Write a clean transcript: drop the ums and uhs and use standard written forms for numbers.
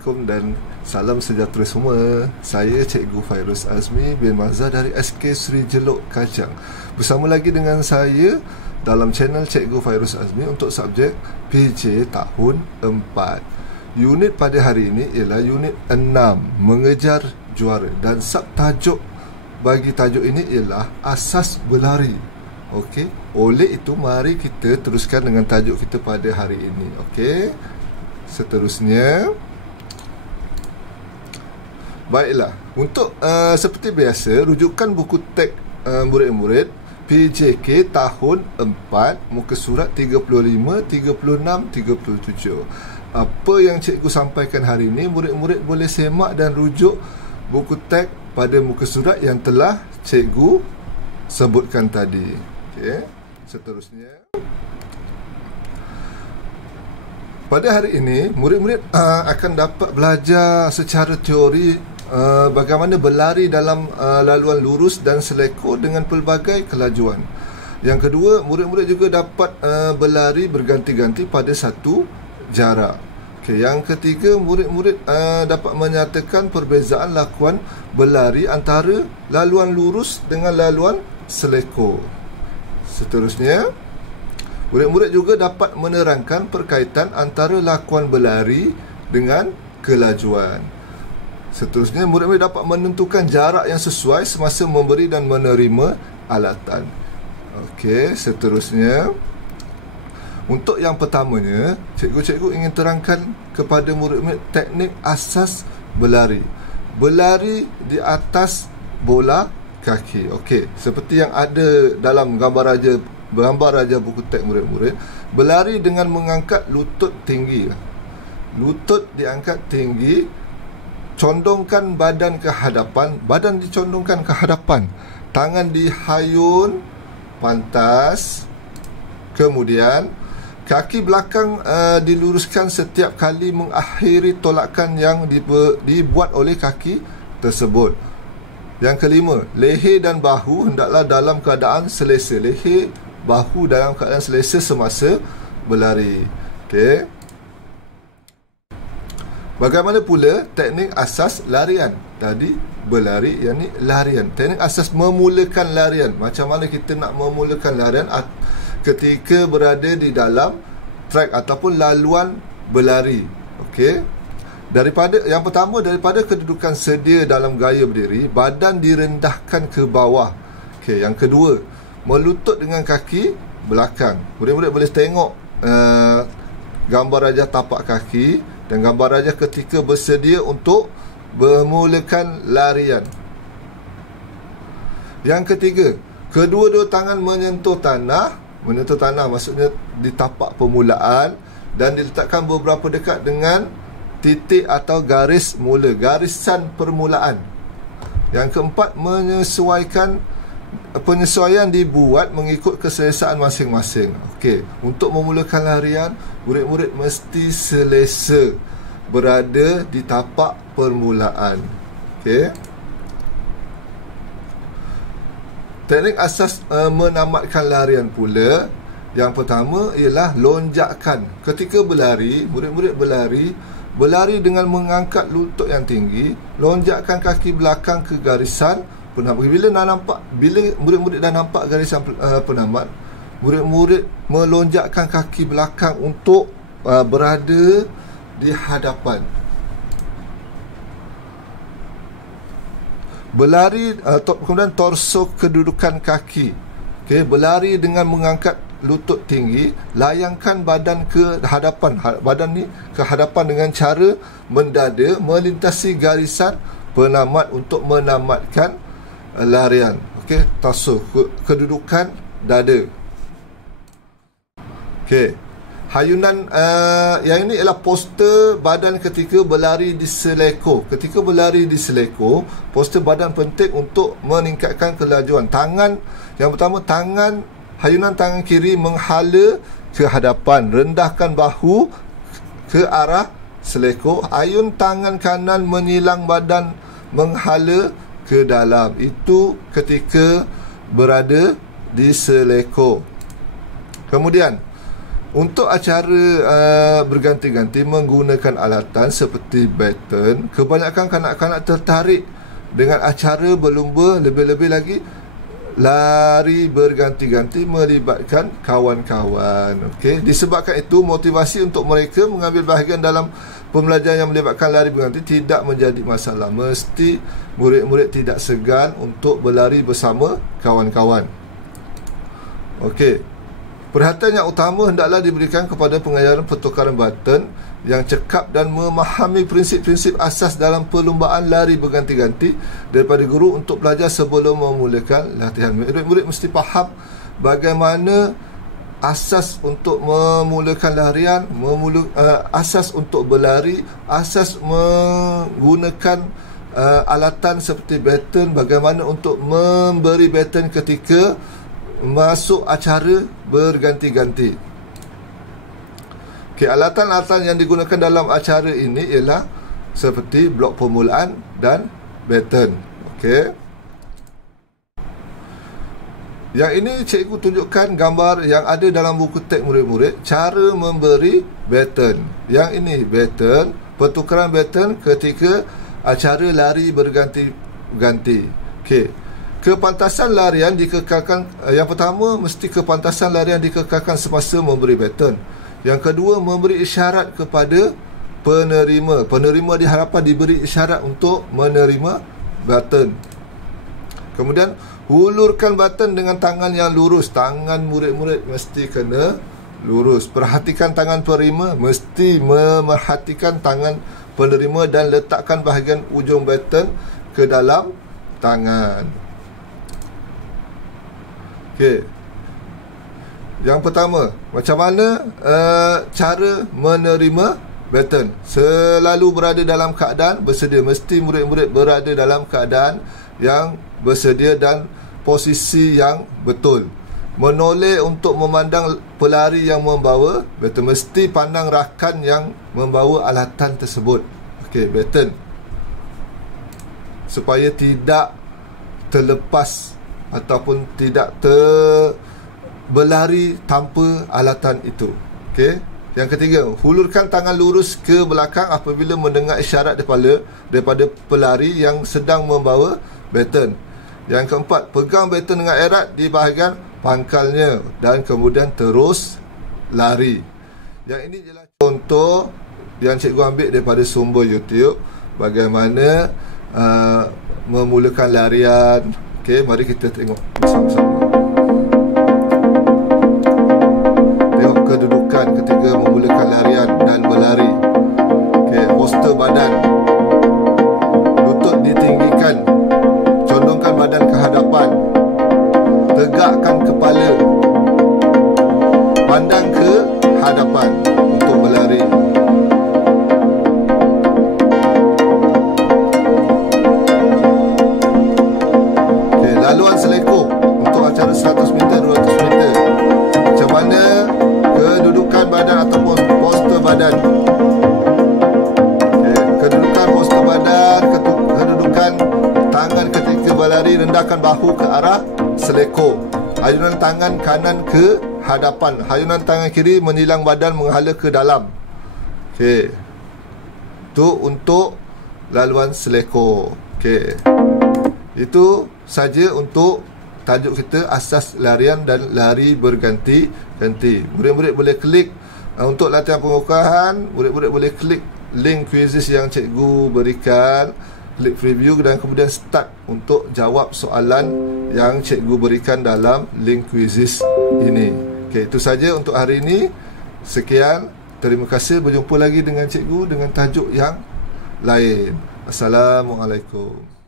Assalamualaikum dan salam sejahtera semua. Saya Cikgu Fairuz Azmi bin Mazhar dari SK Sri Jeluk Kajang. Bersama lagi dengan saya dalam channel Cikgu Fairuz Azmi untuk subjek PJ tahun 4. Unit pada hari ini ialah unit 6, mengejar juara, dan subtajuk bagi tajuk ini ialah asas berlari. Okey, oleh itu mari kita teruskan dengan tajuk kita pada hari ini. Okey. Seterusnya, baiklah, untuk seperti biasa, rujukan buku teks murid-murid PJK tahun 4, muka surat 35, 36, 37. Apa yang cikgu sampaikan hari ini, murid-murid boleh semak dan rujuk buku teks pada muka surat yang telah cikgu sebutkan tadi. Okey, seterusnya, pada hari ini, murid-murid akan dapat belajar secara teori bagaimana berlari dalam laluan lurus dan seleko dengan pelbagai kelajuan. Yang kedua, murid-murid juga dapat berlari berganti-ganti pada satu jarak. Okay. Yang ketiga, murid-murid dapat menyatakan perbezaan lakuan berlari antara laluan lurus dengan laluan seleko. Seterusnya, murid-murid juga dapat menerangkan perkaitan antara lakuan berlari dengan kelajuan. Seterusnya, murid-murid dapat menentukan jarak yang sesuai semasa memberi dan menerima alatan. Okey, seterusnya, untuk yang pertamanya, cikgu-cikgu ingin terangkan kepada murid-murid teknik asas berlari. Berlari di atas bola kaki. Okey, seperti yang ada dalam gambar raja buku teks murid-murid, berlari dengan mengangkat lutut tinggi. Lutut diangkat tinggi, condongkan badan ke hadapan, badan dicondongkan ke hadapan, tangan dihayun pantas, kemudian kaki belakang diluruskan setiap kali mengakhiri tolakan yang dibuat oleh kaki tersebut. Yang kelima, leher dan bahu hendaklah dalam keadaan selesa. Leher, bahu dalam keadaan selesa semasa berlari. Okey. Bagaimana pula teknik asas larian? Tadi berlari, yang ni larian. Teknik asas memulakan larian. Macam mana kita nak memulakan larian ketika berada di dalam track ataupun laluan berlari. Okey. Yang pertama, daripada kedudukan sedia dalam gaya berdiri, badan direndahkan ke bawah. Okey, yang kedua, melutut dengan kaki belakang. Murid-murid boleh tengok gambar raja tapak kaki dan gambar raja ketika bersedia untuk memulakan larian. Yang ketiga, kedua-dua tangan menyentuh tanah. Menyentuh tanah maksudnya di tapak permulaan dan diletakkan beberapa dekat dengan titik atau garis mula, garisan permulaan. Yang keempat, penyesuaian dibuat mengikut keselesaan masing-masing. Okey, untuk memulakan larian, murid-murid mesti selesa berada di tapak permulaan. Okey. Teknik asas menamatkan larian pula, yang pertama ialah lonjakan. Ketika berlari, murid-murid berlari dengan mengangkat lutut yang tinggi, lonjakkan kaki belakang ke garisan penamat. Bila murid-murid dah nampak garisan penamat, murid-murid melonjakkan kaki belakang untuk berada di hadapan. Berlari, kemudian torso kedudukan kaki. Okey, berlari dengan mengangkat lutut tinggi, layangkan badan ke hadapan, badan ni ke hadapan dengan cara mendada melintasi garisan penamat untuk menamatkan larian. Okey, torso, kedudukan dada. Okey, hayunan yang ini ialah poster badan ketika berlari di seleko. Ketika berlari di seleko, poster badan penting untuk meningkatkan kelajuan. Yang pertama, hayunan tangan kiri menghala ke hadapan, rendahkan bahu ke arah seleko. Ayun tangan kanan menyilang badan menghala ke dalam. Itu ketika berada di seleko. Kemudian, Untuk acara berganti-ganti menggunakan alatan seperti baton, kebanyakan kanak-kanak tertarik dengan acara berlumba, lebih-lebih lagi lari berganti-ganti melibatkan kawan-kawan. Okey, disebabkan itu motivasi untuk mereka mengambil bahagian dalam pembelajaran yang melibatkan lari berganti tidak menjadi masalah. Mesti murid-murid tidak segan untuk berlari bersama kawan-kawan. Okey, perhatian yang utama hendaklah diberikan kepada pengajaran pertukaran baton yang cekap dan memahami prinsip-prinsip asas dalam perlumbaan lari berganti-ganti daripada guru untuk pelajar sebelum memulakan latihan. Murid-murid mesti faham bagaimana asas untuk memulakan larian, asas untuk berlari, asas menggunakan alatan seperti baton, bagaimana untuk memberi baton ketika masuk acara berganti-ganti. Okay, alatan-alatan yang digunakan dalam acara ini ialah seperti blok permulaan dan baton. Okey. Yang ini cikgu tunjukkan gambar yang ada dalam buku teks murid-murid cara memberi baton. Yang ini baton, pertukaran baton ketika acara lari berganti-ganti. Okey. Kepantasan larian dikekalkan. Yang pertama, mesti kepantasan larian dikekalkan semasa memberi baton. Yang kedua, memberi isyarat kepada penerima. Penerima diharapkan diberi isyarat untuk menerima baton. Kemudian, hulurkan baton dengan tangan yang lurus. Tangan murid-murid mesti kena lurus. Perhatikan tangan penerima, mesti memerhatikan tangan penerima dan letakkan bahagian ujung baton ke dalam tangan. Okey. Yang pertama, macam mana cara menerima baton? Selalu berada dalam keadaan bersedia. Mesti murid-murid berada dalam keadaan yang bersedia dan posisi yang betul. Menoleh untuk memandang pelari yang membawa baton. Mesti pandang rakan yang membawa alatan tersebut. Okey, baton. Supaya tidak terlepas ataupun tidak berlari tanpa alatan itu. Okey. Yang ketiga, hulurkan tangan lurus ke belakang apabila mendengar isyarat daripada pelari yang sedang membawa baton. Yang keempat, pegang baton dengan erat di bahagian pangkalnya dan kemudian terus lari. Yang ini jelas contoh yang cikgu ambil daripada sumber YouTube bagaimana memulakan larian. Okey, mari kita tengok bersama-sama. Tengok kedudukan ketika memulakan larian dan berlari. Okey, postur badan. Lutut ditinggikan. Condongkan badan ke hadapan. Tegakkan kepala. Pandang ke hadapan untuk berlari. Laluan seleko untuk acara 100 meter, 200 meter. Macam mana kedudukan badan ataupun postur badan. Okay. Kedudukan postur badan, kedudukan tangan ketika berlari, rendahkan bahu ke arah seleko. Hayunan tangan kanan ke hadapan. Hayunan tangan kiri menilang badan menghala ke dalam. Okey. Itu untuk laluan seleko. Okey. Itu saja untuk tajuk kita asas larian dan lari berganti-ganti. Murid-murid boleh klik untuk latihan pengukuhan. Murid-murid boleh klik link quizzes yang cikgu berikan, klik preview dan kemudian start untuk jawab soalan yang cikgu berikan dalam link quizzes ini. Okey, itu saja untuk hari ini. Sekian, terima kasih. Berjumpa lagi dengan cikgu dengan tajuk yang lain. Assalamualaikum.